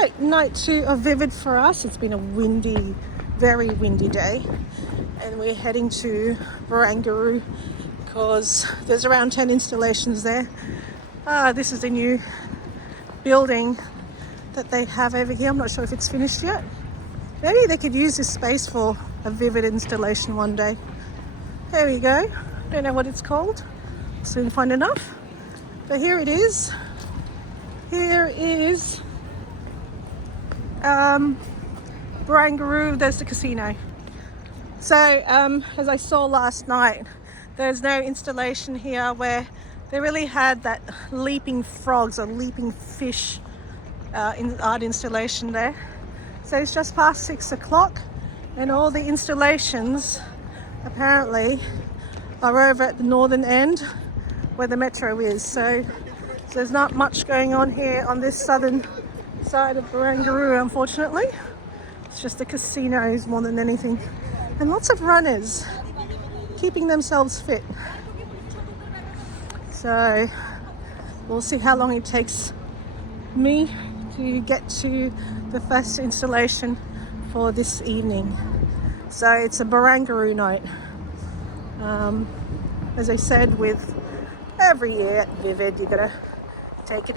right, night 2 of Vivid for us. It's been a windy, very windy day, and we're heading to Barangaroo because there's around 10 installations there. This is the new building that they have over here. I'm not sure if it's finished yet. Maybe they could use this space for a Vivid installation one day. There we go. Don't know what it's called. Soon find enough. But here it is. Here is Barangaroo. There's the casino. So as I saw last night, there's no installation here where they really had that leaping frogs or leaping fish art installation there. So it's just past 6 o'clock and all the installations apparently are over at the northern end where the metro is. So there's not much going on here on this southern side of Barangaroo, unfortunately. It's just the casinos more than anything. And lots of runners keeping themselves fit. So we'll see how long it takes me to get to the first installation for this evening. So it's a Barangaroo night. As I said, with every year at Vivid, you gotta take it in.